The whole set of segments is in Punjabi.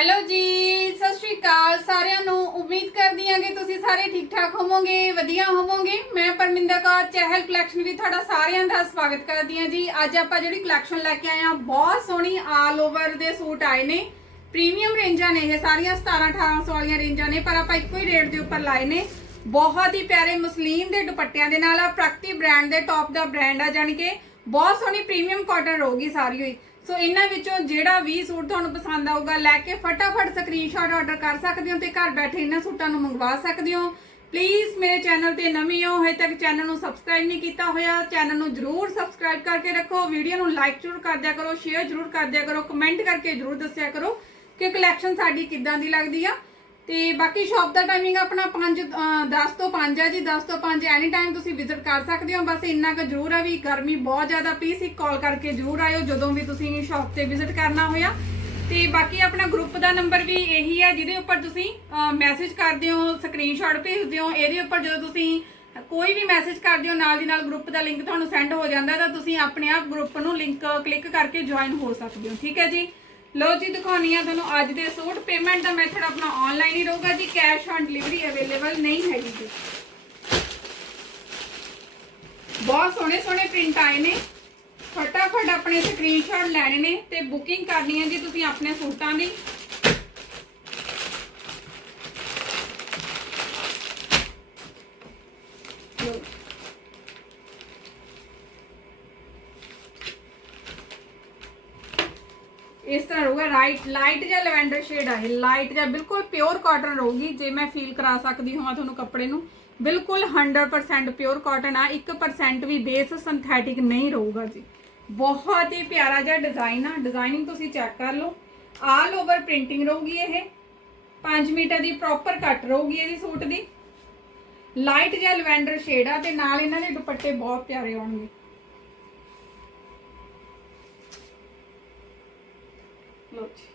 ਹੈਲੋ ਜੀ, ਸਤਿ ਸ਼੍ਰੀ ਅਕਾਲ। ਸਾਰਿਆਂ ਨੂੰ ਉਮੀਦ ਕਰਦੀ ਹਾਂ ਕਿ ਤੁਸੀਂ ਸਾਰੇ ਠੀਕ ਠਾਕ ਹੋਵੋਗੇ, ਵਧੀਆ ਹੋਵੋਗੇ। ਮੈਂ ਪਰਮਿੰਦਰ ਕੌਰ, ਚਹਿਲ ਕਲੈਕਸ਼ਨ ਵੀ ਤੁਹਾਡਾ ਸਾਰਿਆਂ ਦਾ ਸਵਾਗਤ ਕਰਦੀ ਹਾਂ ਜੀ। ਅੱਜ ਆਪਾਂ ਜਿਹੜੀ ਕਲੈਕਸ਼ਨ ਲੈ ਕੇ ਆਏ ਹਾਂ, ਬਹੁਤ ਸੋਹਣੀ ਆਲ ਓਵਰ ਦੇ ਸੂਟ ਆਏ ਨੇ। ਪ੍ਰੀਮੀਅਮ ਰੇਂਜਾਂ ਨੇ ਇਹ ਸਾਰੀਆਂ 17 1800 ਵਾਲੀਆਂ ਰੇਂਜਾਂ ਨੇ, ਪਰ ਆਪਾਂ ਇੱਕੋ ਹੀ ਰੇਟ ਦੇ ਉੱਪਰ ਲਾਏ ਨੇ। ਬਹੁਤ ਹੀ ਪਿਆਰੇ ਮੁਸਲੀਨ ਦੇ ਦੁਪੱਟਿਆਂ ਦੇ ਨਾਲ ਆ, ਪ੍ਰਗਤੀ ਬ੍ਰਾਂਡ ਦੇ ਟੌਪ ਦਾ ਬ੍ਰਾਂਡ ਆ, ਜਾਣੀ ਕਿ ਬਹੁਤ ਸੋਹਣੀ ਪ੍ਰੀਮੀਅਮ ਕਾਟਨ ਰਹੂਗੀ ਸਾਰੀ ਹੋਈ। ਸੋ ਇਹਨਾਂ ਵਿੱਚੋਂ ਜਿਹੜਾ ਵੀ ਸੂਟ ਤੁਹਾਨੂੰ ਪਸੰਦ ਆਊਗਾ, ਲੈ ਕੇ ਫਟਾਫਟ ਸਕਰੀਨਸ਼ਾਟ ਆਰਡਰ ਕਰ ਸਕਦੇ ਹੋ ਤੇ ਘਰ ਬੈਠੇ ਇਹਨਾਂ ਸੂਟਾਂ ਨੂੰ ਮੰਗਵਾ ਸਕਦੇ ਹੋ। ਪਲੀਜ਼ ਮੇਰੇ ਚੈਨਲ ਤੇ ਨਵੇਂ ਹੋ, ਹਜੇ ਤੱਕ ਚੈਨਲ ਨੂੰ ਸਬਸਕ੍ਰਾਈਬ ਨਹੀਂ ਕੀਤਾ ਹੋਇਆ ਚੈਨਲ ਨੂੰ ਜਰੂਰ ਸਬਸਕ੍ਰਾਈਬ ਕਰਕੇ ਰੱਖੋ ਵੀਡੀਓ ਨੂੰ ਲਾਈਕ ਜ਼ਰੂਰ ਕਰ ਦਿਆ ਕਰੋ ਸ਼ੇਅਰ ਜ਼ਰੂਰ ਕਰ ਦਿਆ ਕਰੋ ਕਮੈਂਟ ਕਰਕੇ ਜ਼ਰੂਰ ਦੱਸਿਆ ਕਰੋ ਕਿ ਕਲੈਕਸ਼ਨ ਸਾਡੀ ਕਿੱਦਾਂ ਦੀ ਲੱਗਦੀ ਆ। ਤੇ ਬਾਕੀ ਸ਼ਾਪ ਦਾ ਟਾਈਮਿੰਗ ਆਪਣਾ 5 10 ਤੋਂ 5 ਆ ਜੀ 10 ਤੋਂ 5 ਐਨੀ ਟਾਈਮ ਤੁਸੀਂ ਵਿਜ਼ਿਟ ਕਰ ਸਕਦੇ ਹੋ। ਬਸ ਇੰਨਾ ਕੁ ਜ਼ਰੂਰ ਆ ਵੀ ਗਰਮੀ ਬਹੁਤ ਜ਼ਿਆਦਾ ਪਲੀਜ਼ ਸੀ ਕਾਲ ਕਰਕੇ ਜ਼ਰੂਰ ਆਇਓ ਜਦੋਂ ਵੀ ਤੁਸੀਂ ਸ਼ਾਪ ਤੇ ਵਿਜ਼ਿਟ ਕਰਨਾ ਹੋਇਆ। ਤੇ ਬਾਕੀ ਆਪਣਾ ਗਰੁੱਪ ਦਾ ਨੰਬਰ ਵੀ ਇਹੀ ਆ, ਜਿਹਦੇ ਉੱਪਰ ਤੁਸੀਂ ਮੈਸੇਜ ਕਰਦੇ ਹੋ ਸਕਰੀਨਸ਼ਾਟ ਭੇਜਦੇ ਹੋ ਇਹਦੇ ਉੱਪਰ ਜਦੋਂ ਤੁਸੀਂ ਕੋਈ ਵੀ ਮੈਸੇਜ ਕਰਦੇ ਹੋ ਨਾਲ ਦੀ ਨਾਲ ਗਰੁੱਪ ਦਾ ਲਿੰਕ ਤੁਹਾਨੂੰ ਸੈਂਡ ਹੋ ਜਾਂਦਾ ਤਾਂ ਤੁਸੀਂ ਆਪਣੇ ਆਪ ਗਰੁੱਪ ਨੂੰ ਲਿੰਕ ਕਲਿੱਕ ਕਰਕੇ ਜੁਆਇਨ ਹੋ ਸਕਦੇ ਹੋ। ਠੀਕ ਹੈ ਜੀ? ਲੋ ਜੀ, ਦਿਖਾਉਣੀ ਆ ਤੁਹਾਨੂੰ ਅੱਜ ਦੇ ਸੂਟ। ਪੇਮੈਂਟ ਦਾ ਮੈਥਡ ਆਪਣਾ ਆਨਲਾਈਨ ਹੀ ਰਹੂਗਾ ਜੀ ਕੈਸ਼ ਔਨ ਡਿਲੀਵਰੀ ਅਵੇਲੇਬਲ ਨਹੀਂ ਹੈਗੀ ਜੀ। ਬਹੁਤ ਸੋਹਣੇ ਸੋਹਣੇ ਪ੍ਰਿੰਟ ਆਏ ਨੇ। ਫਟਾਫਟ ਆਪਣੇ ਸਕਰੀਨਸ਼ਾਟ ਲੈਣੇ ਨੇ ਤੇ ਬੁਕਿੰਗ ਕਰਨੀ ਹੈ ਜੀ ਤੁਸੀਂ ਆਪਣੇ ਸੂਟਾਂ ਦੀ ਲਓ। ਇਸ ਤਰ੍ਹਾਂ ਲਾਈਟ ਜਾਂ ਲਵੈਂਡਰ ਸ਼ੇਡ ਆ ਇਹ। ਲਾਈਟ ਜਾਂ ਬਿਲਕੁਲ ਪਿਓਰ ਕਾਟਨ ਰਹੂਗੀ, ਜੇ ਮੈਂ ਫੀਲ ਕਰਾ ਸਕਦੀ ਹਾਂ ਤੁਹਾਨੂੰ ਕੱਪੜੇ ਨੂੰ। ਬਿਲਕੁਲ 100% ਪਿਓਰ ਕਾਟਨ ਆ 1% ਵੀ ਬੇਸ ਸਿੰਥੈਟਿਕ ਨਹੀਂ ਰਹੂਗਾ ਜੀ। ਬਹੁਤ ਹੀ ਪਿਆਰਾ ਜਿਹਾ ਡਿਜ਼ਾਈਨ ਆ। ਡਿਜ਼ਾਈਨਿੰਗ ਤੁਸੀਂ ਚੈੱਕ ਕਰ ਲਓ। ਆਲ ਓਵਰ ਪ੍ਰਿੰਟਿੰਗ ਰਹੂਗੀ ਇਹ। 5 ਮੀਟਰ ਦੀ ਪ੍ਰੋਪਰ ਕੱਟ ਰਹੂਗੀ ਇਹਦੀ ਸੂਟ ਦੀ। ਲਾਈਟ ਜਾਂ ਲਵੈਂਡਰ ਸ਼ੇਡ ਆ ਤੇ ਨਾਲ ਇਹਨਾਂ ਦੇ ਦੁਪੱਟੇ ਬਹੁਤ ਪਿਆਰੇ ਆਉਣਗੇ। ਲੋ ਜੀ।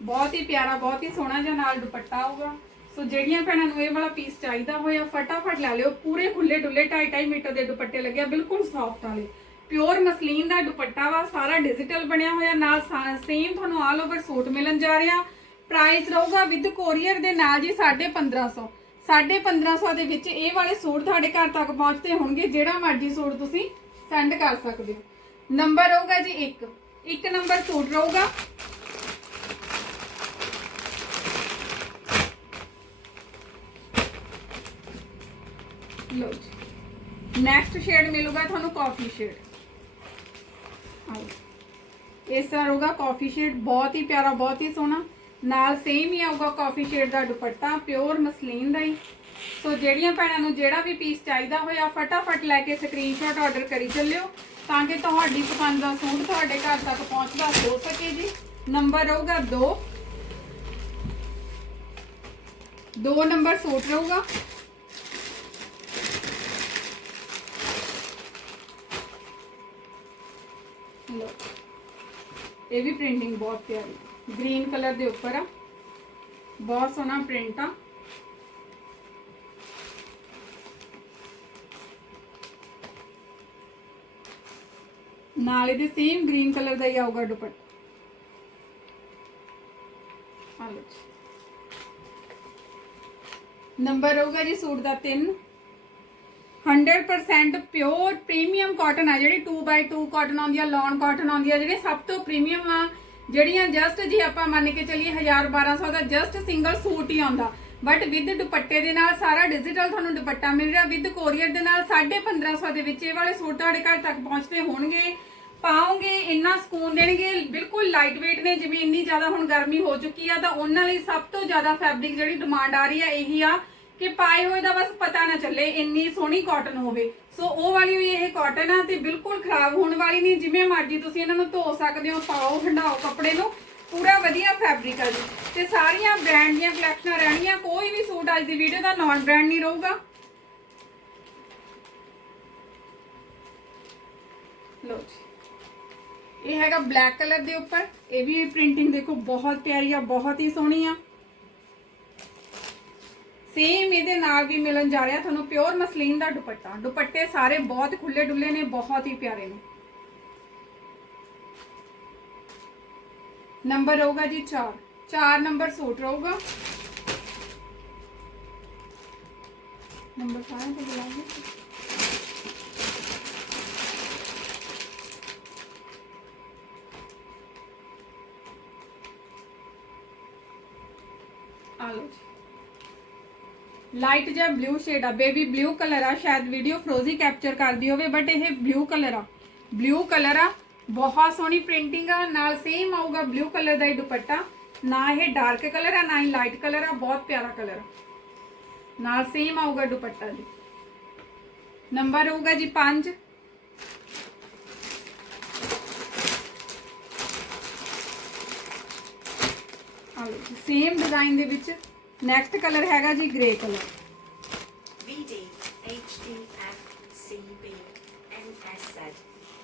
ਬਹੁਤ ਹੀ ਪਿਆਰਾ, ਬਹੁਤ ਹੀ ਸੋਹਣਾ ਜਿਹਾ ਨਾਲ ਦੁਪੱਟਾ ਆਊਗਾ। ਸੋ ਜਿਹੜੀਆਂ ਭੈਣਾਂ ਨੂੰ ਇਹ ਵਾਲਾ ਪੀਸ ਚਾਹੀਦਾ ਹੋਇਆ, ਫਟਾਫਟ ਲੈ ਲਿਓ। ਪੂਰੇ ਖੁੱਲੇ ਡੁੱਲੇ 2.5 ਮੀਟਰ ਦੇ ਦੁਪੱਟੇ ਲੱਗਿਆ ਬਿਲਕੁਲ ਸੌਫਟ ਵਾਲੇ। ਪਿਓਰ ਮਸਲੀਨ ਦਾ ਦੁਪੱਟਾ ਵਾ, ਸਾਰਾ ਡਿਜੀਟਲ ਬਣਿਆ ਹੋਇਆ, ਨਾਲ ਸੇਮ ਤੁਹਾਨੂੰ ਆਲ ਓਵਰ ਸੂਟ ਮਿਲਣ ਜਾ ਰਿਹਾ। ਪ੍ਰਾਈਸ ਰਹੂਗਾ ਵਿਦ ਕੋਰੀਅਰ ਦੇ ਨਾਲ ਜੀ 1550 1550 ਦੇ ਵਿੱਚ ਇਹ ਵਾਲੇ ਸੂਟ ਤੁਹਾਡੇ ਘਰ ਤੱਕ ਪਹੁੰਚਦੇ ਹੋਣਗੇ, ਜਿਹੜਾ ਮਰਜ਼ੀ ਸੂਟ ਤੁਸੀਂ ਸੈਂਡ ਕਰ ਸਕਦੇ ਹੋ। ਨੰਬਰ ਰਹੂਗਾ ਜੀ 1 ਇੱਕ ਨੰਬਰ ਸੂਟ ਰਹੂਗਾ। ਲੋ ਜੀ। ਨੈਕਸਟ ਸ਼ੇਡ ਮਿਲੂਗਾ ਤੁਹਾਨੂੰ ਕਾਫੀ ਸ਼ੇਡ ਇਸ ਤਰ੍ਹਾਂ ਰਹੂਗਾ ਕਾਫੀ ਸ਼ੇਡ ਬਹੁਤ ਹੀ ਪਿਆਰਾ, ਬਹੁਤ ਹੀ ਸੋਹਣਾ। ਨਾਲ ਸੇਮ ਹੀ ਆਊਗਾ ਕਾਫੀ ਸ਼ੇਡ ਦਾ ਦੁਪੱਟਾ ਪਿਓਰ ਮਸਲੀਨ ਦਾ ਹੀ। ਸੋ ਜਿਹੜੀਆਂ ਭੈਣਾਂ ਨੂੰ ਜਿਹੜਾ ਵੀ ਪੀਸ ਚਾਹੀਦਾ ਹੋਇਆ, ਫਟਾਫਟ ਲੈ ਕੇ ਸਕਰੀਨਸ਼ਾਟ ਆਰਡਰ ਕਰੀ ਚੱਲਿਓ, ਤਾਂ ਕਿ ਤੁਹਾਡੀ ਪਸੰਦ ਦਾ ਸੂਟ ਤੁਹਾਡੇ ਘਰ ਤੱਕ ਪਹੁੰਚਦਾ ਹੋ ਸਕੇ ਜੀ। ਨੰਬਰ ਰਹੂਗਾ 2 ਦੋ ਨੰਬਰ ਸੂਟ ਰਹੂਗਾ। ਲੋ ਇਹ ਵੀ ਪ੍ਰਿੰਟਿੰਗ ਬਹੁਤ ਪਿਆਰੀ। ਗ੍ਰੀਨ ਕਲਰ ਦੇ ਉੱਪਰ ਆ। ਬਹੁਤ ਸੋਹਣਾ ਪ੍ਰਿੰਟ ਆ। ਨਾਲ ਇਹਦੇ ਸੇਮ ਗ੍ਰੀਨ ਕਲਰ ਦਾ ਹੀ ਆਊਗਾ ਦੁਪੱਟਾ। ਆ ਲਓ ਜੀ। ਨੰਬਰ ਹੋਊਗਾ ਜੀ ਸੂਟ ਦਾ 3 100% ਪਿਓਰ ਪ੍ਰੀਮੀਅਮ ਕਾਟਨ ਆ ਜਿਹੜੀ 2x2 ਕਾਟਨ ਆਉਂਦੀ ਆ ਲੌਨ ਕਾਟਨ ਆਉਂਦੀ ਆ, ਜਿਹੜੇ ਸਭ ਤੋਂ ਪ੍ਰੀਮੀਅਮ ਆ, ਜਿਹੜੀਆਂ ਜਸਟ ਜੇ ਆਪਾਂ ਮੰਨ ਕੇ ਚੱਲੀਏ 1000 1200 ਦਾ ਜਸਟ ਸਿੰਗਲ ਸੂਟ ਹੀ ਆਉਂਦਾ। ਬਟ ਵਿਦ ਦੁਪੱਟੇ ਦੇ ਨਾਲ ਸਾਰਾ ਡਿਜੀਟਲ ਤੁਹਾਨੂੰ ਦੁਪੱਟਾ ਮਿਲ ਰਿਹਾ ਵਿਦ ਕੋਰੀਅਰ ਦੇ ਨਾਲ 1550 ਦੇ ਵਿੱਚ ਇਹ ਵਾਲੇ ਸੂਟ ਤੁਹਾਡੇ ਘਰ ਤੱਕ ਪਹੁੰਚਦੇ ਹੋਣਗੇ, ਪਾਓਗੇ, ਇੰਨਾ ਸਕੂਨ ਦੇਣਗੇ, ਬਿਲਕੁਲ ਲਾਈਟ weight ਨੇ, ਜਿਵੇਂ ਇੰਨੀ ਜ਼ਿਆਦਾ ਹੁਣ ਗਰਮੀ ਹੋ ਚੁੱਕੀ ਆ, ਤਾਂ ਉਹਨਾਂ ਲਈ ਸਭ ਤੋਂ ਜ਼ਿਆਦਾ ਫੈਬਰਿਕ ਜਿਹੜੀ ਡਿਮਾਂਡ ਆ ਰਹੀ ਆ, ਇਹੀ ਆ ਕਿ ਪਾਏ ਹੋਏ ਦਾ ਬਸ ਪਤਾ ਨਾ ਚੱਲੇ, ਇੰਨੀ ਸੋਹਣੀ ਕਾਟਨ ਹੋਵੇ। ਸੋ ਉਹ ਵਾਲੀ ਵੀ ਇਹ ਕਾਟਨ ਆ ਤੇ ਬਿਲਕੁਲ ਖਰਾਬ ਹੋਣ ਵਾਲੀ ਨਹੀਂ, ਜਿਵੇਂ ਮਰਜ਼ੀ ਤੁਸੀਂ ਇਹਨਾਂ ਨੂੰ ਧੋ ਸਕਦੇ ਹੋ, ਪਾਓ ਹੰਡਾਓ ਕੱਪੜੇ ਨੂੰ, ਪੂਰਾ ਵਧੀਆ ਫੈਬਰਿਕ ਆ ਜੀ। ਤੇ ਸਾਰੀਆਂ ਬ੍ਰਾਂਡ ਦੀਆਂ ਕਲੈਕਸ਼ਨਾਂ ਰਹਿਣੀਆਂ ਕੋਈ ਵੀ ਸੂਟ ਅੱਜ ਦੀ ਵੀਡੀਓ ਦਾ ਨਾਨ ਬ੍ਰਾਂਡ ਨਹੀਂ ਰਹੂਗਾ। ਲੋ ਜੀ। ਇਹ ਹੈਗਾ ਬਲੈਕ ਕਲਰ ਦੇ ਉੱਪਰ। ਇਹ ਵੀ ਪ੍ਰਿੰਟਿੰਗ ਦੇਖੋ, ਬਹੁਤ ਪਿਆਰੀ ਆ, ਬਹੁਤ ਹੀ ਸੋਹਣੀ ਆ। ਸੇਮ ਇਹਦੇ ਨਾਲ ਵੀ ਮਿਲਣ ਜਾ ਰਿਹਾ ਤੁਹਾਨੂੰ ਪਿਓਰ ਮਸਲੀਨ ਦਾ ਦੁਪੱਟਾ। ਦੁਪੱਟੇ ਸਾਰੇ ਬਹੁਤ ਖੁੱਲੇ ਡੁੱਲੇ ਨੇ, ਬਹੁਤ ਹੀ ਪਿਆਰੇ ਨੇ। ਨੰਬਰ ਹੋਊਗਾ ਜੀ 4 4 ਨੰਬਰ ਸੂਟ ਰਹੂਗਾ। ਨੰਬਰ ਸਾਰਾ ਤੇ ਬੁਲਾਉਂਗੇ ਆ ਜੀ। ਲਾਈਟ ਜਿਹਾ ਬਲੂ ਸ਼ੇਡ ਆ। ਬੇਬੀ, ਬਲੂ ਕਲਰ ਆ। ਸ਼ਾਇਦ ਵੀਡੀਓ ਫਰੋਜ਼ੀ ਕੈਪਚਰ ਕਰਦੀ ਹੋਵੇ ਬਟ ਇਹ ਬਲੂ ਕਲਰ ਆ। ਬਲੂ ਕਲਰ ਆ। ਬਹੁਤ ਸੋਹਣੀ ਪ੍ਰਿੰਟਿੰਗ ਆ। ਨਾਲ ਸੇਮ ਆਊਗਾ ਬਲੂ ਕਲਰ ਦਾ ਹੀ ਦੁਪੱਟਾ। ਨਾ ਇਹ ਡਾਰਕ ਕਲਰ ਆ, ਨਾ ਹੀ ਲਾਈਟ ਕਲਰ ਆ। ਬਹੁਤ ਪਿਆਰਾ ਕਲਰ ਆ। ਨਾਲ ਸੇਮ ਆਊਗਾ ਦੁਪੱਟਾ ਜੀ। ਨੰਬਰ ਹੋਊਗਾ ਜੀ 5 ਸੇਮ ਡਿਜ਼ਾਈਨ ਦੇ ਵਿੱਚ ਨੈਕਸਟ ਕਲਰ ਹੈਗਾ ਜੀ grey colour VD HDFCB NSZ.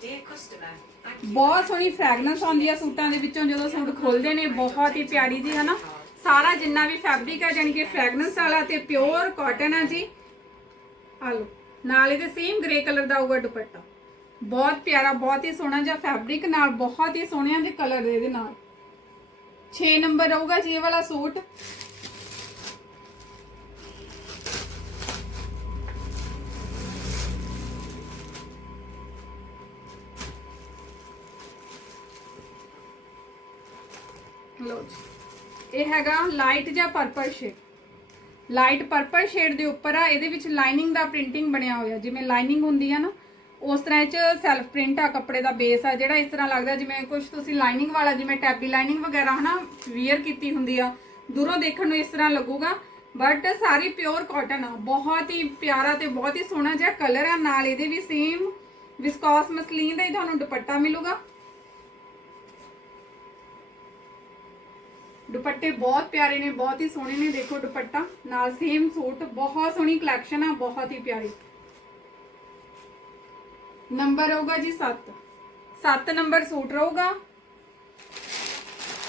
Dear customer, thank you. ਬਹੁਤ ਸੋਹਣੀ ਫ੍ਰੈਗਰੈਂਸ ਆਉਂਦੀ ਆ ਸੂਟਾਂ ਦੇ ਵਿੱਚੋਂ ਜਦੋਂ ਸੂਟ ਖੁੱਲਦੇ ਨੇ ਬਹੁਤ ਹੀ ਪਿਆਰੀ ਜੀ ਹਨਾ? ਸਾਰਾ ਜਿੰਨਾ ਵੀ ਫੈਬਰਿਕ ਆ ਜਾਣੀ ਕਿ ਫ੍ਰੈਗਰੈਂਸ ਵਾਲਾ ਤੇ ਪਿਓਰ ਕਾਟਨ ਆ ਜੀ। ਆ ਲਓ ਨਾਲ ਇਹਦੇ ਸੇਮ ਗ੍ਰੇ ਕਲਰ ਦਾ ਆਊਗਾ ਦੁਪੱਟਾ। ਬਹੁਤ ਪਿਆਰਾ ਬਹੁਤ ਹੀ ਸੋਹਣਾ ਜਿਹਾ ਫੈਬਰਿਕ ਨਾਲ ਬਹੁਤ ਹੀ ਸੋਹਣਿਆਂ ਦੇ ਕਲਰ ਦੇ ਇਹਦੇ ਨਾਲ। 6 ਨੰਬਰ ਰਹੂਗਾ ਜੀ ਇਹ ਵਾਲਾ ਸੂਟ। ਲੋ ਜੀ। ਇਹ ਹੈਗਾ ਲਾਈਟ ਜਾਂ purple shade light purple shade ਦੇ ਉੱਪਰ ਆ, ਇਹਦੇ ਵਿੱਚ ਲਾਈਨਿੰਗ ਦਾ ਪ੍ਰਿੰਟਿੰਗ ਬਣਿਆ ਹੋਇਆ। ਜਿਵੇਂ ਲਾਈਨਿੰਗ ਹੁੰਦੀ ਆ ਨਾ, ਉਸ ਤਰ੍ਹਾਂ ਇਹ ਚ ਸੈਲਫ ਪ੍ਰਿੰਟ ਆ, ਕੱਪੜੇ ਦਾ ਬੇਸ ਆ, ਜਿਹੜਾ ਇਸ ਤਰ੍ਹਾਂ ਲੱਗਦਾ। ਜਿਵੇਂ ਕੁਝ ਤੁਸੀਂ ਲਾਈਨਿੰਗ ਵਾਲਾ, ਜਿਵੇਂ ਟੈਬੀ ਲਾਈਨਿੰਗ ਵਗੈਰਾ ਹਨਾ ਵੀਅਰ ਕੀਤੀ ਹੁੰਦੀ ਆ, ਦੂਰੋਂ ਦੇਖਣ ਨੂੰ ਇਸ ਤਰ੍ਹਾਂ ਲੱਗੂਗਾ। ਬਟ ਸਾਰੀ ਪਿਓਰ ਕਾਟਨ ਆ। ਬਹੁਤ ਹੀ ਪਿਆਰਾ ਤੇ ਬਹੁਤ ਹੀ ਸੋਹਣਾ ਜਿਹਾ ਕਲਰ ਆ। ਨਾਲ ਇਹਦੇ ਵੀ ਸੇਮ ਵਿਸਕੋਸ ਮਸਲੀਨ ਦਾ ਹੀ ਤੁਹਾਨੂੰ ਦੁਪੱਟਾ ਮਿਲੂਗਾ। ਦੁਪੱਟੇ ਬਹੁਤ ਪਿਆਰੇ ਨੇ, ਬਹੁਤ ਹੀ ਸੋਹਣੇ ਨੇ, ਦੇਖੋ ਦੁਪੱਟਾ। ਨਾਲ ਸੇਮ ਸੂਟ, ਬਹੁਤ ਸੋਹਣੀ ਕਲੈਕਸ਼ਨ ਆ, ਬਹੁਤ ਹੀ ਪਿਆਰੀ। ਨੰਬਰ ਹੋਊਗਾ ਜੀ 7 7 ਨੰਬਰ ਸੂਟ ਰਹੂਗਾ।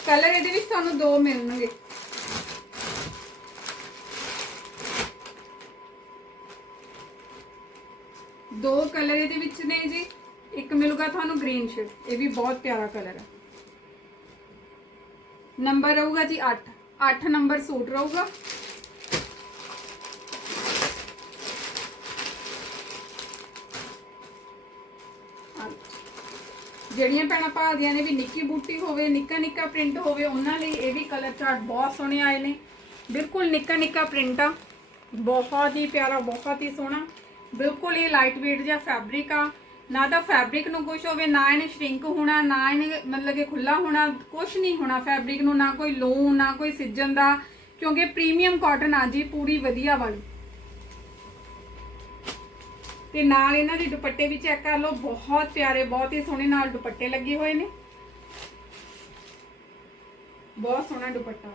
ਕਲਰ ਇਹਦੇ ਵਿੱਚ ਤੁਹਾਨੂੰ ਦੋ ਮਿਲਣਗੇ। ਦੋ ਕਲਰ ਇਹਦੇ ਵਿੱਚ ਨੇ ਜੀ। ਇੱਕ ਮਿਲੂਗਾ ਤੁਹਾਨੂੰ ਗ੍ਰੀਨ ਸ਼ੇਡ ਇਹ ਵੀ ਬਹੁਤ ਪਿਆਰਾ ਕਲਰ ਹੈ ਨੰਬਰ ਰਹੂਗਾ ਜੀ 8 8 ਨੰਬਰ ਸੂਟ ਰਹੂਗਾ ਆਹ। ਜਿਹੜੀਆਂ ਭੈਣਾਂ ਭਾਲਦੀਆਂ ਨੇ ਵੀ ਨਿੱਕੀ ਬੂਟੀ ਹੋਵੇ, ਨਿੱਕਾ ਨਿੱਕਾ ਪ੍ਰਿੰਟ ਹੋਵੇ, ਉਹਨਾਂ ਲਈ ਇਹ ਵੀ ਕਲਰ ਚਾਰਟ ਬਹੁਤ ਸੋਹਣੇ ਆਏ ਨੇ। ਬਿਲਕੁਲ ਨਿੱਕਾ ਨਿੱਕਾ ਪ੍ਰਿੰਟ ਆ। ਬਹੁਤ ਹੀ ਪਿਆਰਾ, ਬਹੁਤ ਹੀ ਸੋਹਣਾ। ਬਿਲਕੁਲ ਇਹ ਲਾਈਟ weight ਜਿਹਾ ਫੈਬਰਿਕ ਆ। ਨਾ ਤਾਂ ਫੈਬਰਿਕ ਨੂੰ ਕੁਝ ਹੋਵੇ, ਨਾ ਇਹਨੇ ਸ਼ਰਿੰਕ ਹੋਣਾ, ਨਾ ਇਹਨੇ ਮਤਲਬ ਕਿ ਖੁੱਲਾ ਹੋਣਾ ਕੁਝ ਨਹੀਂ ਹੋਣਾ ਫੈਬਰਿਕ ਨੂੰ, ਨਾ ਕੋਈ ਲੋ ਨਾ ਕੋਈ ਸਿੱਜਣ ਦਾ, ਕਿਉਂਕਿ ਪ੍ਰੀਮੀਅਮ ਕਾਟਨ ਆ ਜੀ, ਪੂਰੀ ਵਧੀਆ ਵਾਲੀ। ਤੇ ਨਾਲ ਇਹਨਾਂ ਦੇ ਦੁਪੱਟੇ ਵੀ ਚੈੱਕ ਕਰ ਲਓ, ਬਹੁਤ ਪਿਆਰੇ, ਬਹੁਤ ਹੀ ਸੋਹਣੇ ਨਾਲ ਦੁਪੱਟੇ ਲੱਗੇ ਹੋਏ ਨੇ। ਬਹੁਤ ਸੋਹਣਾ ਦੁਪੱਟਾ।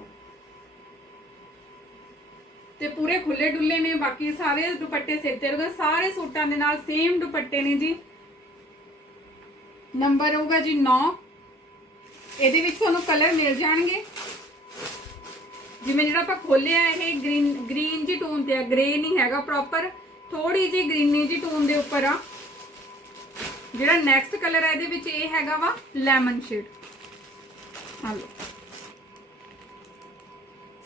ਤੇ ਪੂਰੇ ਖੁੱਲੇ ਡੁੱਲੇ ਨੇ, ਬਾਕੀ ਸਾਰੇ ਦੁਪੱਟੇ ਸਿਰ ਤੇ ਰਹੂਗਾ ਸਾਰੇ ਸੂਟਾਂ ਦੇ ਨਾਲ ਸੇਮ ਦੁਪੱਟੇ ਨੇ ਜੀ। ਨੰਬਰ ਹੋਊਗਾ ਜੀ 9 ਇਹਦੇ ਵਿੱਚ ਤੁਹਾਨੂੰ ਕਲਰ ਮਿਲ ਜਾਣਗੇ। ਜਿਵੇਂ ਜਿਹੜਾ ਆਪਾਂ ਖੋਲਿਆ, ਇਹ ਗ੍ਰੀਨ ਗ੍ਰੀਨ ਜੀ ਟੋਨ ਤੇ ਆ ਗ੍ਰੇ ਨਹੀਂ ਹੈਗਾ ਪ੍ਰੋਪਰ ਥੋੜੀ ਜੀ ਗ੍ਰੀਨੀ ਜੀ ਟੋਨ ਦੇ ਉੱਪਰ ਆ। ਜਿਹੜਾ ਨੈਕਸਟ ਕਲਰ ਹੈ ਇਹਦੇ ਵਿੱਚ ਇਹ ਹੈਗਾ ਵਾ ਲੈਮਨ ਸ਼ੇਡ ਆ ਲਓ।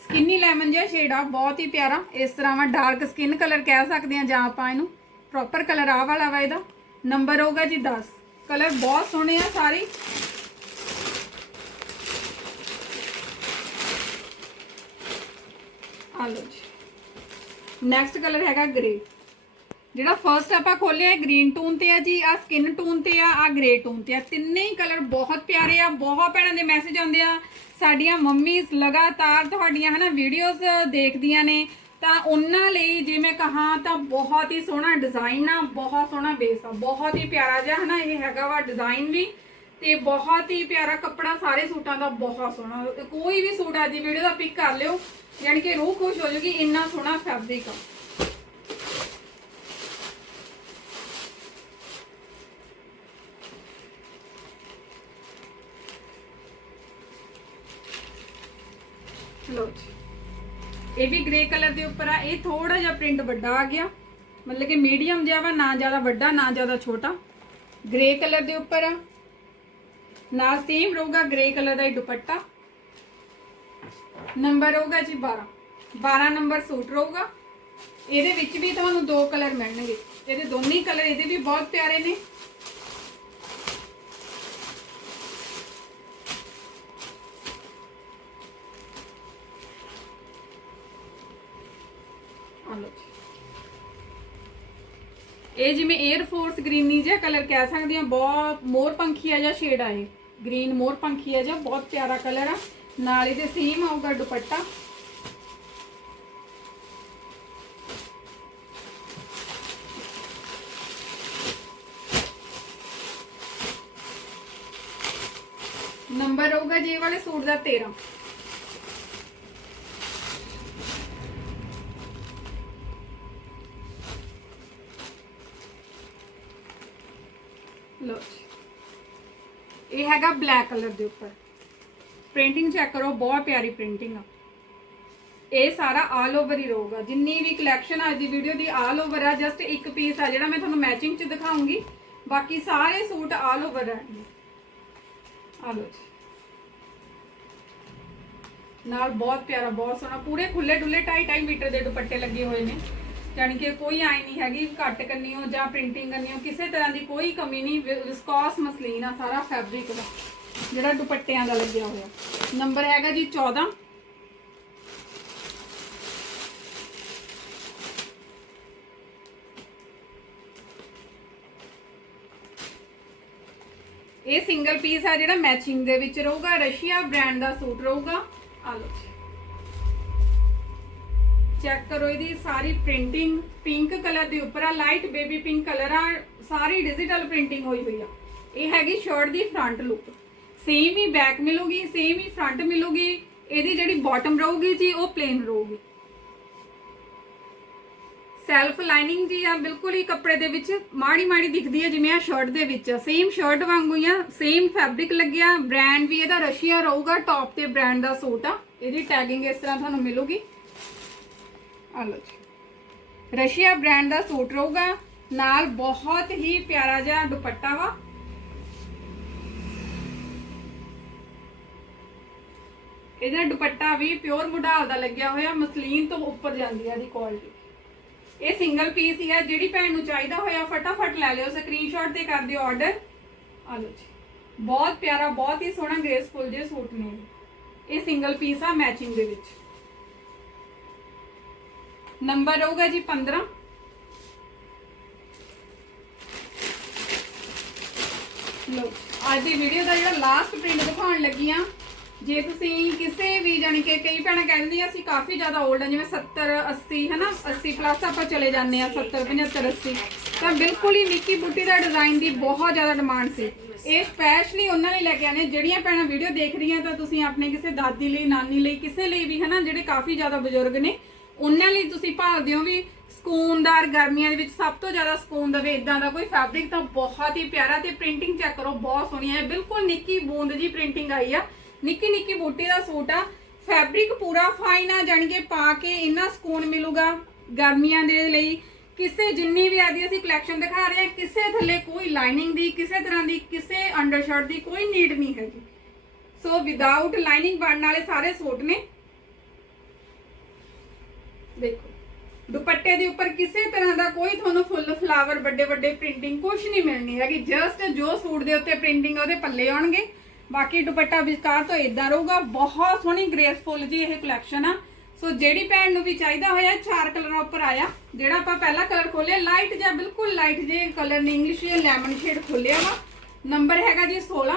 ਸਕਿਨੀ ਲੈਮਨ ਜਿਹਾ ਸ਼ੇਡ ਆ, ਬਹੁਤ ਹੀ ਪਿਆਰਾ। ਇਸ ਤਰ੍ਹਾਂ ਵਾ ਡਾਰਕ ਸਕਿਨ ਕਲਰ ਕਹਿ ਸਕਦੇ ਆ ਜਾਂ ਆਪਾਂ ਇਹਨੂੰ। ਪ੍ਰੋਪਰ ਕਲਰ ਆ ਵਾਲਾ ਵਾ ਇਹਦਾ। ਨੰਬਰ ਹੋਊਗਾ ਜੀ 10 ਕਲਰ ਬਹੁਤ ਸੋਹਣੇ ਆ ਸਾਰੇ ਆ ਲਓ ਜੀ ਨੈਕਸਟ ਕਲਰ ਹੈਗਾ ਗ੍ਰੇ ਜਿਹੜਾ ਫਰਸਟ ਆਪਾਂ ਖੋਲਿਆ ਹੈ ਗ੍ਰੀਨ ਟੋਨ ਤੇ ਆ ਜੀ ਆ ਸਕਿਨ ਟੋਨ ਤੇ ਆ ਆ ਗ੍ਰੇ ਟੋਨ ਤੇ ਆ ਤਿੰਨੇ ਹੀ ਕਲਰ ਬਹੁਤ ਪਿਆਰੇ ਆ ਬਹੁਤ ਭੈਣਾਂ ਦੇ ਮੈਸੇਜ ਆਉਂਦੇ ਆ। ਸਾਡੀਆਂ ਮੰਮੀਜ਼ ਲਗਾਤਾਰ ਤੁਹਾਡੀਆਂ ਹਨਾ ਵੀਡੀਓਜ਼ ਦੇਖਦੀਆਂ ਨੇ। ਤਾਂ ਉਹਨਾਂ ਲਈ ਜੇ ਮੈਂ ਕਹਾਂ ਤਾਂ ਬਹੁਤ ਹੀ ਸੋਹਣਾ ਡਿਜ਼ਾਈਨ ਆ, ਬਹੁਤ ਸੋਹਣਾ ਬੇਸ ਆ, ਬਹੁਤ ਹੀ ਪਿਆਰਾ ਜਿਹਾ ਹਨਾ ਇਹ ਹੈਗਾ ਵਾ ਡਿਜ਼ਾਈਨ ਵੀ ਤੇ ਬਹੁਤ ਹੀ ਪਿਆਰਾ ਕੱਪੜਾ ਸਾਰੇ ਸੂਟਾਂ ਦਾ ਬਹੁਤ ਸੋਹਣਾ। ਕੋਈ ਵੀ ਸੂਟ ਅੱਜ ਦੀ ਵੀਡੀਓ ਦਾ ਪਿਕ ਕਰ ਲਿਓ, ਯਾਨੀ ਕਿ ਰੂਹ ਖੁਸ਼ ਹੋ ਜਾਊਗੀ, ਇੰਨਾ ਸੋਹਣਾ ਫੈਬਰਿਕ ਆ। ਲੋ ਜੀ। ਇਹ ਵੀ ਗ੍ਰੇ ਕਲਰ ਦੇ ਉੱਪਰ ਆ। ਇਹ ਥੋੜਾ ਜਿਹਾ ਪ੍ਰਿੰਟ ਵੱਡਾ ਆ ਗਿਆ। ਮਤਲਬ ਕਿ ਮੀਡੀਅਮ ਜਿਹਾ ਵਾ, ਨਾ ਜ਼ਿਆਦਾ ਵੱਡਾ, ਨਾ ਜ਼ਿਆਦਾ ਛੋਟਾ। ਗ੍ਰੇ ਕਲਰ ਦੇ ਉੱਪਰ ਆ। ਨਾਲ ਸੇਮ ਰਹੂਗਾ ਗ੍ਰੇ ਕਲਰ ਦਾ ਹੀ ਦੁਪੱਟਾ। ਨੰਬਰ ਹੋਊਗਾ ਜੀ 12 12 ਨੰਬਰ ਸੂਟ ਰਹੂਗਾ। ਇਹਦੇ ਵਿੱਚ ਵੀ ਤੁਹਾਨੂੰ ਦੋ ਕਲਰ ਮਿਲਣਗੇ। ਇਹਦੇ ਦੋਨੇ ਕਲਰ ਇਹਦੇ ਵੀ ਬਹੁਤ ਪਿਆਰੇ ਨੇ ਆ ਲਓ ਜੀ ਇਹ ਜਿਵੇਂ 에ਅਰ ਫੋਰਸ ਗ੍ਰੀਨੀ ਜਿਹਾ ਕਲਰ ਕਹਿ ਸਕਦੇ ਆ ਬਹੁਤ ਮੋਰ ਪੰਖੀਆ ਜਿਹਾ ਸ਼ੇਡ ਆ ਇਹ। ਗ੍ਰੀਨ ਮੋਰ ਪੰਖੀਆ ਜਿਹਾ ਬਹੁਤ ਪਿਆਰਾ ਕਲਰ ਆ। ਨਾਲ ਇਹਦੇ ਸੇਮ ਆਊਗਾ ਦੁਪੱਟਾ। ਨੰਬਰ ਹੋਊਗਾ ਜੀ ਵਾਲੇ ਸੂਟ ਦਾ 13 ਲੋ ਜੀ। ਇਹ ਹੈਗਾ ਬਲੈਕ ਕਲਰ ਦੇ ਉੱਪਰ। ਪ੍ਰਿੰਟਿੰਗ ਚੈੱਕ ਕਰੋ, ਬਹੁਤ ਪਿਆਰੀ ਪ੍ਰਿੰਟਿੰਗ ਆ। ਇਹ ਸਾਰਾ ਆਲ ਓਵਰ ਹੀ ਰਹੂਗਾ। ਜਿੰਨੀ ਵੀ ਕਲੈਕਸ਼ਨ ਅੱਜ ਦੀ ਵੀਡੀਓ ਦੀ ਆਲ ਓਵਰ ਆ ਜਸਟ ਇੱਕ ਪੀਸ ਆ ਜਿਹੜਾ ਮੈਂ ਤੁਹਾਨੂੰ ਮੈਚਿੰਗ ਚ ਦਿਖਾਉਂਗੀ। ਬਾਕੀ ਸਾਰੇ ਸੂਟ ਆਲ ਓਵਰ ਰਹਿਣਗੇ ਆ ਲੋ ਨਾਲ ਬਹੁਤ ਪਿਆਰਾ, ਬਹੁਤ ਸੋਹਣਾ। ਪੂਰੇ ਖੁੱਲੇ ਡੁੱਲੇ 2.5 ਮੀਟਰ ਦੇ ਦੁਪੱਟੇ ਲੱਗੇ ਹੋਏ ਨੇ। ਯਾਨੀ ਕਿ ਕੋਈ ਆਈ ਨਹੀਂ ਹੈਗੀ, ਘੱਟ ਕਰਨੀ ਹੋ ਜਾਂ ਪ੍ਰਿੰਟਿੰਗ ਕਰਨੀ ਹੋ ਕਿਸੇ ਤਰ੍ਹਾਂ ਦੀ ਕੋਈ ਕਮੀ ਨਹੀਂ ਵਿਸਕੋਸ ਮਸਲੀਨ ਆ ਸਾਰਾ ਫੈਬਰਿਕ ਦਾ, ਜਿਹੜਾ ਦੁਪੱਟਿਆਂ ਦਾ ਲੱਗਿਆ ਹੋਇਆ। ਨੰਬਰ ਹੈਗਾ ਜੀ 14 ਇਹ ਸਿੰਗਲ ਪੀਸ ਆ ਜਿਹੜਾ ਮੈਚਿੰਗ ਦੇ ਵਿੱਚ ਰਹੂਗਾ, ਰਸ਼ੀਆ ਬ੍ਰਾਂਡ ਦਾ ਸੂਟ ਰਹੂਗਾ। ਆ ਲਓ ਚੈੱਕ ਕਰੋ ਇਹਦੀ ਸਾਰੀ ਪ੍ਰਿੰਟਿੰਗ ਪਿੰਕ ਕਲਰ ਦੇ ਉੱਪਰ ਆ, ਲਾਈਟ ਬੇਬੀ ਪਿੰਕ ਕਲਰ ਆ, ਸਾਰੀ ਡਿਜੀਟਲ ਪ੍ਰਿੰਟਿੰਗ ਹੋਈ ਹੋਈ ਆ। ਇਹ ਹੈਗੀ ਸ਼ਰਟ ਦੀ ਫਰੰਟ ਲੁੱਕ ਸੇਮ ਹੀ ਬੈਕ ਮਿਲੂਗੀ ਸੇਮ ਹੀ ਫਰੰਟ ਮਿਲੂਗੀ, ਇਹਦੀ ਜਿਹੜੀ ਬਾਟਮ ਰਹੂਗੀ ਜੀ, ਉਹ ਪਲੇਨ ਰਹੂਗੀ। ਸੈਲਫ ਲਾਈਨਿੰਗ ਜੀ ਆ, ਬਿਲਕੁਲ ਹੀ ਕੱਪੜੇ ਦੇ ਵਿੱਚ ਮਾੜੀ ਮਾੜੀ ਦਿਖਦੀ ਹੈ ਜਿਵੇਂ ਆ ਸ਼ਰਟ ਦੇ ਵਿੱਚ ਸੇਮ ਸ਼ਰਟ ਵਾਂਗੂ ਹੀ ਆ ਸੇਮ ਫੈਬਰਿਕ ਲੱਗਿਆ ਬ੍ਰਾਂਡ ਵੀ ਇਹਦਾ ਰਸ਼ੀਆ ਰਹੂਗਾ ਟੌਪ ਤੇ ਬ੍ਰਾਂਡ ਦਾ ਸੂਟ ਆ। ਇਹਦੀ ਟੈਗਿੰਗ ਇਸ ਤਰ੍ਹਾਂ ਤੁਹਾਨੂੰ ਮਿਲੂਗੀ। ਆ ਲਓ ਜੀ। ਰਸ਼ੀਆ ਬ੍ਰਾਂਡ ਦਾ ਸੂਟ ਰਹੂਗਾ। ਨਾਲ ਬਹੁਤ ਹੀ ਪਿਆਰਾ ਜਿਹਾ ਦੁਪੱਟਾ ਵਾ। ਇਹਦਾ ਦੁਪੱਟਾ ਵੀ ਪਿਓਰ ਮੁਢਾਲ ਦਾ ਲੱਗਿਆ ਹੋਇਆ, ਮਸਲੀਨ ਤੋਂ ਉੱਪਰ ਜਾਂਦੀ ਹੈ ਦੀ ਕੁਆਲਿਟੀ ਇਹ ਸਿੰਗਲ ਪੀਸ ਹੀ ਹੈ, ਜਿਹੜੀ ਭੈਣ ਨੂੰ ਚਾਹੀਦਾ ਹੋਇਆ, ਫਟਾਫਟ ਲੈ ਲਿਓ ਸਕਰੀਨਸ਼ਾਟ ਤੇ ਕਰ ਦਿਓ ਆਰਡਰ ਆ ਲਓ ਜੀ। ਬਹੁਤ ਪਿਆਰਾ, ਬਹੁਤ ਹੀ ਸੋਹਣਾ ਗ੍ਰੇਸਫੁਲ ਜੇ ਸੂਟ ਨੇ। ਇਹ। ਇਹ ਸਿੰਗਲ ਪੀਸ ਆ ਮੈਚਿੰਗ ਦੇ ਵਿੱਚ। ਨੰਬਰ ਰਹੂਗਾ ਜੀ 15 ਲੋ, ਅੱਜ ਦੀ ਵੀਡੀਓ ਦਾ ਜਿਹੜਾ ਲਾਸਟ ਪ੍ਰਿੰਟ ਦਿਖਾਉਣ ਲੱਗੀ ਆ ਜੇ ਤੁਸੀਂ ਕਿਸੇ ਵੀ ਜਾਨੀ ਕਿ ਕਈ ਭੈਣਾਂ ਕਹਿੰਦੀਆਂ ਅਸੀਂ ਕਾਫੀ ਜ਼ਿਆਦਾ 올ਡ ਆ ਜਿਵੇਂ 70 80 ਹਨਾ? 80 ਪਲੱਸ ਆਪਾਂ ਚਲੇ ਜਾਂਦੇ ਆ 70 75 80 ਤਾਂ ਬਿਲਕੁਲ ਹੀ ਨਿੱਕੀ ਬੁੱਟੀ ਦਾ ਡਿਜ਼ਾਈਨ ਦੀ ਬਹੁਤ ਜ਼ਿਆਦਾ ਡਿਮਾਂਡ ਸੀ। ਇਹ ਸਪੈਸ਼ਲੀ ਉਹਨਾਂ ਨੇ ਲੈ ਕੇ ਆਨੇ ਜਿਹੜੀਆਂ ਭੈਣਾਂ ਵੀਡੀਓ ਦੇਖ ਰਹੀਆਂ, ਤਾਂ ਤੁਸੀਂ ਆਪਣੇ ਕਿਸੇ ਦਾਦੀ ਲਈ, ਨਾਨੀ ਲਈ, ਕਿਸੇ ਲਈ ਵੀ, ਹਨਾ, ਜਿਹੜੇ ਕਾਫੀ ਜ਼ਿਆਦਾ ਬਜ਼ੁਰਗ ਨੇ ਉਹਨਾਂ ਲਈ ਤੁਸੀਂ ਭਾਲਦੇ ਹੋ ਵੀ ਸਕੂਨਦਾਰ ਗਰਮੀਆਂ ਦੇ ਵਿੱਚ ਸਭ ਤੋਂ ਜ਼ਿਆਦਾ ਸਕੂਨ ਦੇਵੇ ਇਦਾਂ ਦਾ ਕੋਈ ਫੈਬਰਿਕ ਤਾਂ ਬਹੁਤ ਹੀ ਪਿਆਰਾ ਤੇ ਪ੍ਰਿੰਟਿੰਗ ਚੈੱਕ ਕਰੋ, ਬਹੁਤ ਸੋਹਣੀ ਹੈ। ਬਿਲਕੁਲ ਨਿੱਕੀ ਬੂੰਦ ਜੀ ਪ੍ਰਿੰਟਿੰਗ ਆਈ ਆ। ਨਿੱਕੀ ਨਿੱਕੀ ਬੂਟੀ ਦਾ ਸੂਟ ਆ। ਫੈਬਰਿਕ ਪੂਰਾ ਫਾਈਨ ਆ, ਜਾਣੀ ਕਿ ਪਾ ਕੇ ਇੰਨਾ ਸਕੂਨ ਮਿਲੂਗਾ ਗਰਮੀਆਂ ਦੇ ਲਈ। ਕਿਸੇ ਜਿੰਨੀ ਵੀ ਆਦੀ ਅਸੀਂ ਕਲੈਕਸ਼ਨ ਦਿਖਾ ਰਹੇ ਹਾਂ, ਕਿਸੇ ਥੱਲੇ ਕੋਈ ਲਾਈਨਿੰਗ ਦੀ, ਕਿਸੇ ਤਰ੍ਹਾਂ ਦੀ, ਕਿਸੇ ਅੰਡਰਸ਼ਰਟ ਦੀ ਕੋਈ ਨੀਡ ਨਹੀਂ ਹੈਗੀ। ਸੋ ਵਿਦਆਊਟ ਲਾਈਨਿੰਗ ਬਣਨ ਵਾਲੇ ਸਾਰੇ ਸੂਟ ਨੇ। ਦੇਖੋ, ਦੁਪੱਟੇ ਦੇ ਉੱਪਰ ਕਿਸੇ ਤਰ੍ਹਾਂ ਦਾ ਕੋਈ ਤੁਹਾਨੂੰ ਫੁੱਲ, ਫਲਾਵਰ, ਵੱਡੇ ਵੱਡੇ ਪ੍ਰਿੰਟਿੰਗ ਕੁਝ ਨਹੀਂ ਮਿਲਣੀ ਹੈਗੀ। ਜਸਟ ਜੋ ਸੂਟ ਦੇ ਉੱਤੇ ਪ੍ਰਿੰਟਿੰਗ ਉਹਦੇ ਪੱਲੇ ਆਉਣਗੇ। ਬਾਕੀ ਦੁਪੱਟਾ ਵਿਚਕਾਰ ਤੋਂ ਇਦਾਂ ਰਹੂਗਾ। ਬਹੁਤ ਸੋਹਣੀ ਗ੍ਰੇਸਫੁਲ ਜੀ ਇਹ ਕਲੈਕਸ਼ਨ ਆ। ਸੋ ਜਿਹੜੀ ਭੈਣ ਨੂੰ ਵੀ ਚਾਹੀਦਾ ਹੋਇਆ, ਚਾਰ ਕਲਰਾਂ ਉੱਪਰ ਆਇਆ। ਜਿਹੜਾ ਆਪਾਂ ਪਹਿਲਾ ਕਲਰ ਖੋਲਿਆ ਲਾਈਟ ਜਾਂ ਬਿਲਕੁਲ ਲਾਈਟ ਜੇ ਕਲਰ ਨੇ ਇੰਗਲਿਸ਼ ਜਾਂ ਲੈਮਨ ਸ਼ੇਡ ਖੋਲਿਆ ਵਾ। ਨੰਬਰ ਹੈਗਾ ਜੀ 16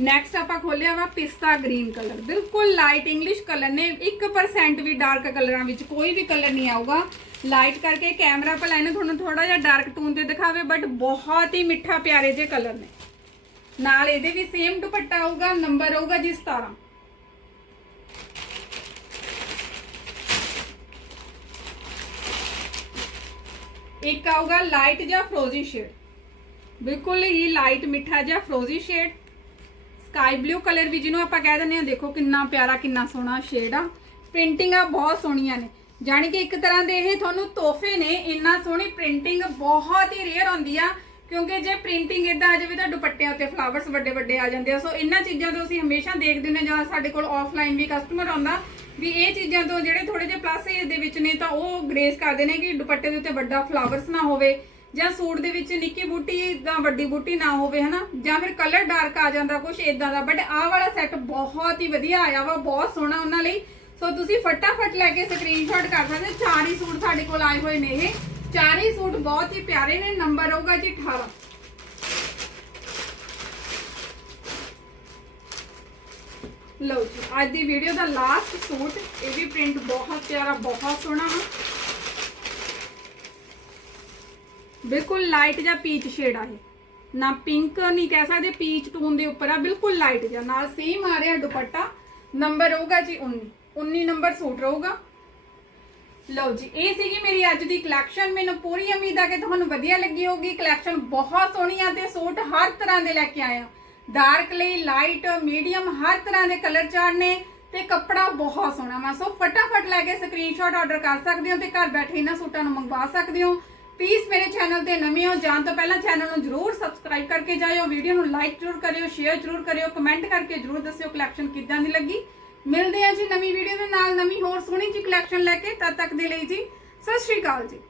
ਨੈਕਸਟ ਆਪਾਂ ਖੋਲਿਆ ਵਾ ਪਿਸਤਾ ਗ੍ਰੀਨ ਕਲਰ ਬਿਲਕੁਲ ਲਾਈਟ ਇੰਗਲਿਸ਼ ਕਲਰ ਨੇ। 1% ਵੀ ਡਾਰਕ ਕਲਰਾਂ ਵਿੱਚ ਕੋਈ ਵੀ ਕਲਰ ਨਹੀਂ ਆਊਗਾ। ਲਾਈਟ ਕਰਕੇ ਕੈਮਰਾ ਪਰ ਲਾਈਨ ਤੁਹਾਨੂੰ ਥੋੜਾ ਜਿਹਾ ਡਾਰਕ ਟੂਨ ਤੇ ਦਿਖਾਵੇ ਬਟ ਬਹੁਤ ਹੀ ਮਿੱਠਾ ਪਿਆਰੇ ਜਿਹੇ ਕਲਰ ਨੇ। ਨਾਲ ਇਹਦੇ ਵੀ ਸੇਮ ਦੁਪੱਟਾ ਆਊਗਾ ਨੰਬਰ ਆਊਗਾ ਜੀ 17 ਇੱਕ ਆਊਗਾ ਲਾਈਟ ਜਾਂ ਫਰੋਜ਼ੀ ਸ਼ੇਡ ਬਿਲਕੁਲ ਹੀ ਲਾਈਟ ਮਿੱਠਾ ਜਿਹਾ ਫਰੋਜ਼ੀ ਸ਼ੇਡ ਸਕਾਈ ਬਲੂ ਕਲਰ ਵੀ ਜਿਹਨੂੰ ਆਪਾਂ ਕਹਿ ਦਿੰਦੇ ਆ ਦੇਖੋ ਕਿੰਨਾ ਪਿਆਰਾ, ਕਿੰਨਾ ਸੋਹਣਾ ਸ਼ੇਡ ਆ। ਪ੍ਰਿੰਟਿੰਗਾਂ ਬਹੁਤ ਸੋਹਣੀਆਂ ਨੇ। ਜਾਣੀ ਕਿ ਇੱਕ ਤਰ੍ਹਾਂ ਦੇ ਇਹ ਤੁਹਾਨੂੰ ਤੋਹਫੇ ਨੇ, ਇੰਨਾ ਸੋਹਣੀ ਪ੍ਰਿੰਟਿੰਗ ਬਹੁਤ ਹੀ ਰੇਅਰ ਹੁੰਦੀ ਆ, ਕਿਉਂਕਿ ਜੇ ਪ੍ਰਿੰਟਿੰਗ ਇਦਾਂ ਆ ਜਾਵੇ ਤਾਂ ਦੁਪੱਟਿਆਂ ਉੱਤੇ ਫਲਾਵਰਸ ਵੱਡੇ ਵੱਡੇ ਆ ਜਾਂਦੇ ਆ। ਸੋ ਇਹਨਾਂ ਚੀਜ਼ਾਂ ਤੋਂ ਅਸੀਂ ਹਮੇਸ਼ਾ ਦੇਖਦੇ ਨੇ ਜਾਂ ਸਾਡੇ ਕੋਲ ਆਫਲਾਈਨ ਵੀ ਕਸਟਮਰ ਆਉਂਦਾ, ਵੀ ਇਹ ਚੀਜ਼ਾਂ ਤੋਂ ਜਿਹੜੇ ਥੋੜੇ ਜਿਹੇ ਪਲੱਸ ਏਜ ਦੇ ਵਿੱਚ ਨੇ, ਤਾਂ ਉਹ ਗ੍ਰੇਸ ਕਰਦੇ ਨੇ ਕਿ ਦੁਪੱਟੇ ਦੇ ਉੱਤੇ ਵੱਡਾ ਫਲਾਵਰਸ ਨਾ ਹੋਵੇ। ਜਾਂ ਸੂਟ ਦੇ ਵਿੱਚ ਨਿੱਕੀ ਬੂਟੀ ਜਾਂ ਵੱਡੀ ਬੂਟੀ ਨਾ ਹੋਵੇ, ਹਨਾ? ਜਾਂ ਫਿਰ ਕਲਰ ਡਾਰਕ ਆ ਜਾਂਦਾ ਕੁਝ ਇਦਾਂ ਦਾ। ਬਟ ਆਹ ਵਾਲਾ ਸੈੱਟ ਬਹੁਤ ਹੀ ਵਧੀਆ ਆਇਆ ਵਾ, ਬਹੁਤ ਸੋਹਣਾ ਉਹਨਾਂ ਲਈ। ਸੋ ਤੁਸੀਂ ਫਟਾਫਟ ਲੈ ਕੇ ਸਕਰੀਨਸ਼ਾਟ ਕਰ ਸਕਦੇ ਚਾਰ ਹੀ ਸੂਟ ਸਾਡੇ ਕੋਲ ਆਏ ਹੋਏ ਨੇ ਇਹ। ਚਾਰ ਹੀ ਸੂਟ ਬਹੁਤ ਹੀ ਪਿਆਰੇ ਨੇ। ਨੰਬਰ ਹੋਊਗਾ ਜੀ 18 ਲਓ ਜੀ, ਅੱਜ ਦੀ ਵੀਡੀਓ ਦਾ ਲਾਸਟ ਸੂਟ। ਇਹ ਵੀ ਪ੍ਰਿੰਟ ਬਹੁਤ ਪਿਆਰਾ, ਬਹੁਤ ਸੋਹਣਾ ਵਾ। ਬਿਲਕੁਲ ਲਾਈਟ ਜਾਂ ਪੀਚ ਸ਼ੇਡ ਆ ਇਹ। ਨਾ ਪਿੰਕ ਨਹੀਂ ਕਹਿ ਸਕਦੇ ਪੀਚ ਟੋਨ ਦੇ ਉੱਪਰ ਆ, ਬਿਲਕੁਲ ਲਾਈਟ ਜਾਂ ਨਾਲ ਸੇਮ ਆ ਰਿਹਾ ਦੁਪੱਟਾ। ਨੰਬਰ ਹੋਊਗਾ ਜੀ 19 19 ਨੰਬਰ ਸੂਟ ਰਹੂਗਾ। ਲਓ ਜੀ, ਇਹ ਸੀਗੀ ਮੇਰੀ ਅੱਜ ਦੀ ਕਲੈਕਸ਼ਨ ਮੈਨੂੰ ਪੂਰੀ ਉਮੀਦ ਆ ਕਿ ਤੁਹਾਨੂੰ ਵਧੀਆ ਲੱਗੀ ਹੋਊਗੀ। ਕਲੈਕਸ਼ਨ ਬਹੁਤ ਸੋਹਣੀ ਆ ਤੇ ਸੂਟ ਹਰ ਤਰ੍ਹਾਂ ਦੇ ਲੈ ਕੇ ਆਇਆ ਡਾਰਕ ਲਈ ਲਾਈਟ ਮੀਡੀਅਮ ਹਰ ਤਰ੍ਹਾਂ ਦੇ ਕਲਰ ਚਾਰਟ ਨੇ ਤੇ ਕੱਪੜਾ ਬਹੁਤ ਸੋਹਣਾ ਵਾ। ਸੋ ਫਟਾਫਟ ਲੈ ਕੇ ਸਕਰੀਨਸ਼ਾਟ ਆਰਡਰ ਕਰ ਸਕਦੇ ਹੋ ਤੇ ਘਰ ਬੈਠੇ ਇਹਨਾਂ ਸੂਟਾਂ ਨੂੰ ਮੰਗਵਾ ਸਕਦੇ ਹੋ। ਪਲੀਜ਼ ਮੇਰੇ ਚੈਨਲ ਤੇ ਨਵੇਂ ਹੋ ਜਾਣ ਤੋਂ ਪਹਿਲਾਂ ਚੈਨਲ ਨੂੰ ਜਰੂਰ ਸਬਸਕ੍ਰਾਈਬ ਕਰਕੇ ਜਾਇਓ ਵੀਡੀਓ ਨੂੰ ਲਾਈਕ ਜਰੂਰ ਕਰਿਓ ਸ਼ੇਅਰ ਜਰੂਰ ਕਰਿਓ ਕਮੈਂਟ ਕਰਕੇ ਜਰੂਰ ਦੱਸਿਓ ਕਲੈਕਸ਼ਨ ਕਿੱਦਾਂ ਦੀ ਲੱਗੀ। ਮਿਲਦੇ ਆ ਜੀ ਨਵੀਂ ਵੀਡੀਓ ਦੇ ਨਾਲ ਨਵੀਂ ਹੋਰ ਸੋਹਣੀ ਜੀ ਕਲੈਕਸ਼ਨ ਲੈ ਕੇ, ਤਦ ਤੱਕ ਦੇ ਲਈ ਜੀ, ਸਤਿ ਸ਼੍ਰੀ ਅਕਾਲ ਜੀ।